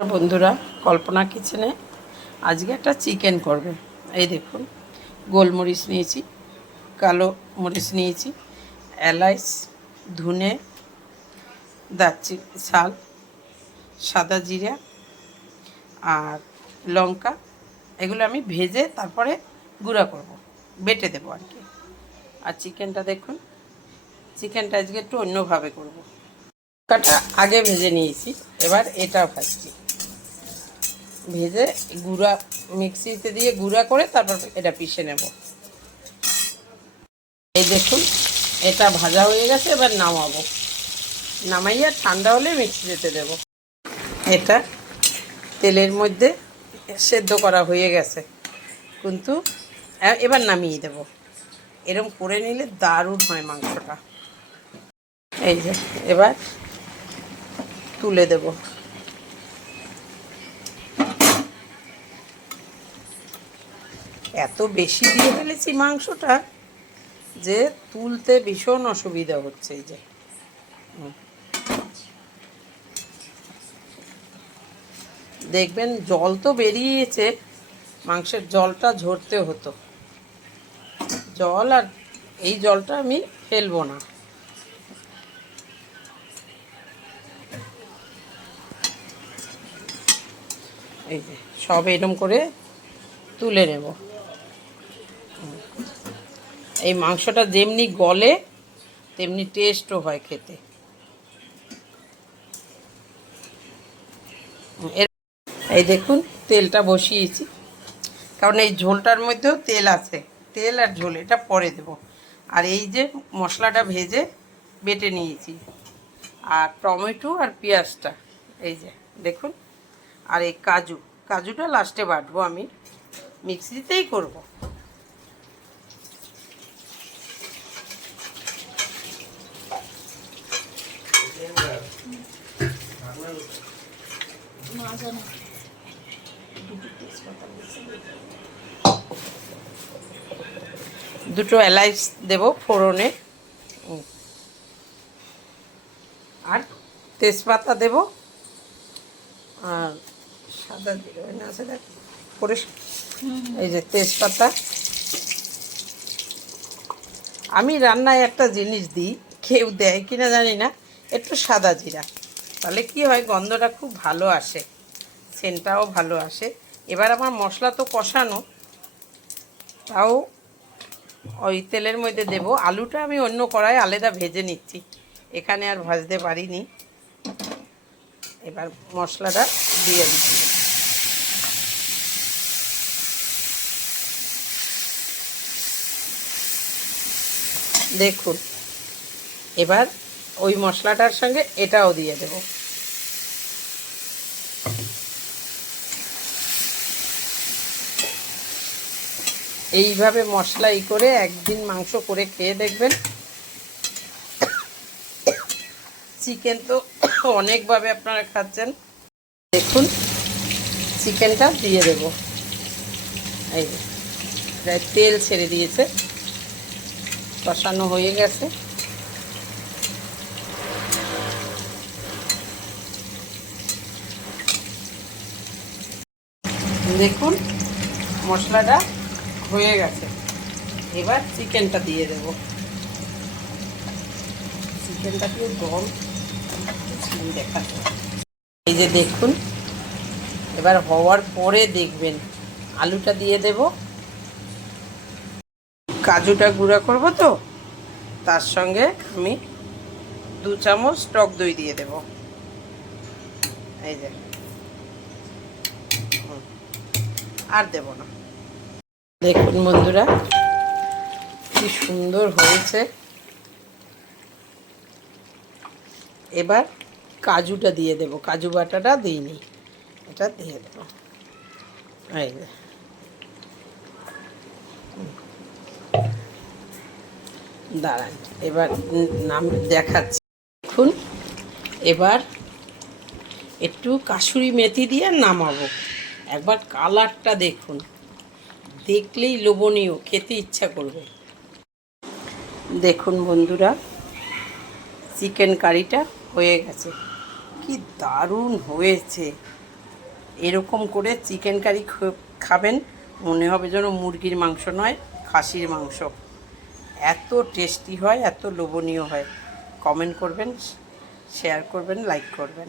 বন্ধুরা, কল্পনা কিচেনে আজকে একটা চিকেন করবে। এই দেখুন, গোলমরিচ নিয়েছি, কালো মরিচ নিয়েছি, এলাচ, ধনে, দারচিনি, শাল, সাদা জিরা আর লঙ্কা। এগুলো আমি ভেজে তারপরে গুঁড়া করব, বেটে দেবো আর কি। আর চিকেনটা দেখুন, চিকেনটা আজকে একটু অন্যভাবে করব। লঙ্কাটা আগে ভেজে নিয়েছি, এবার এটা ভাজছি। ভেজে গুঁড়া মিক্সিতে দিয়ে গুঁড়া করে তারপর এটা পিষে নেব। এই দেখুন, এটা ভাজা হয়ে গেছে, এবার নামাবো। নামাইয়া ঠান্ডা হলে মিক্সিতে দেব। এটা তেলের মধ্যে সেদ্ধ করা হয়ে গেছে, কিন্তু এবার নামিয়ে দেব। এরকম করে নিলে দারুণ হয় মাংসটা। এই যে এবার তুলে দেব। এত বেশি দিয়ে ফেলেছি মাংসটা যে তুলতে ভীষণ অসুবিধা হচ্ছে। এই যে দেখবেন জল তো বেরিয়েছে, মাংসের জলটা ঝরতে হতো জল, আর এই জলটা আমি ফেলবো না। এই যে সব এরকম করে তুলে নেব। এই মাংসটা যেমনি গলে তেমনি টেস্টও হয় খেতে। এই দেখুন, তেলটা বসিয়েছি, কারণ এই ঝোলটার মধ্যেও তেল আছে। তেল আর ঝোল এটা পরে দেব। আর এই যে মশলাটা ভেজে বেটে নিয়েছি, আর টমেটো আর পেঁয়াজটা এই যে দেখুন, আর এই কাজুটা লাস্টে বাটবো, আমি মিক্সিতেই করব। দুটো এলাচ দেব ফোড়নে, আর তেজপাতা দেব, আর সাদা জিরে না সেটা করে, এই যে তেজপাতা। আমি রান্নায় একটা জিনিস দিই, কেউ দেয় কিনা জানি না, একটু সাদা জিরা, তাহলে কি হয় গন্ধটা খুব ভালো আসে, সেন্টটাও ভালো আসে। এবার আমার মশলা তো কষানো, তাও ওই তেলের মধ্যে দেব। আলুটা আমি অন্য কড়াই আলাদা ভেজে নিচ্ছি, এখানে আর ভাজতে পারিনি। এবার মশলাটা দিয়ে দিচ্ছি। দেখুন, এবার ওই মশলাটার সঙ্গে এটাও দিয়ে দেব। এইভাবে মশলা করে একদিন মাংস করে খেয়ে দেখবেন। চিকেন তো অনেকভাবে আপনারা খাচ্ছেন। দেখুন, চিকেনটা দিয়ে দেব। এই যে প্রায় তেল ছেড়ে দিয়েছে, কষানো হয়ে গেছে। দেখুন, মশলাটা হয়ে গেছে, এবার চিকেনটা দিয়ে দেব। চিকেনটা দিয়ে দম দেখাতে, এই যে দেখুন, এবার হওয়ার পরে দেখবেন আলুটা দিয়ে দেব। কাজুটা গুঁড়া করব তো, তার সঙ্গে আমি 2 চামচ টক দই দিয়ে দেব। এই যে আর দেব না। দেখুন বন্ধুরা, কি সুন্দর হয়েছে। এবার কাজুটা দিয়ে দেব, কাজু বাটাটা দিইনি, এটা দিয়ে দেব। এই যে দাঁড়ান, এবার নাম দেখাচ্ছি। দেখুন, এবার একটু কাসুরি মেথি দিয়ে নামাবো। একবার কালারটা দেখুন, দেখলেই লোভনীয়, খেতে ইচ্ছা করবে। দেখুন বন্ধুরা, চিকেন কারিটা হয়ে গেছে, কি দারুণ হয়েছে। এরকম করে চিকেন কারি খাবেন, মনে হবে যেন মুরগির মাংস নয়, খাসির মাংস। এত টেস্টি হয়, এত লোভনীয় হয়। কমেন্ট করবেন, শেয়ার করবেন, লাইক করবেন।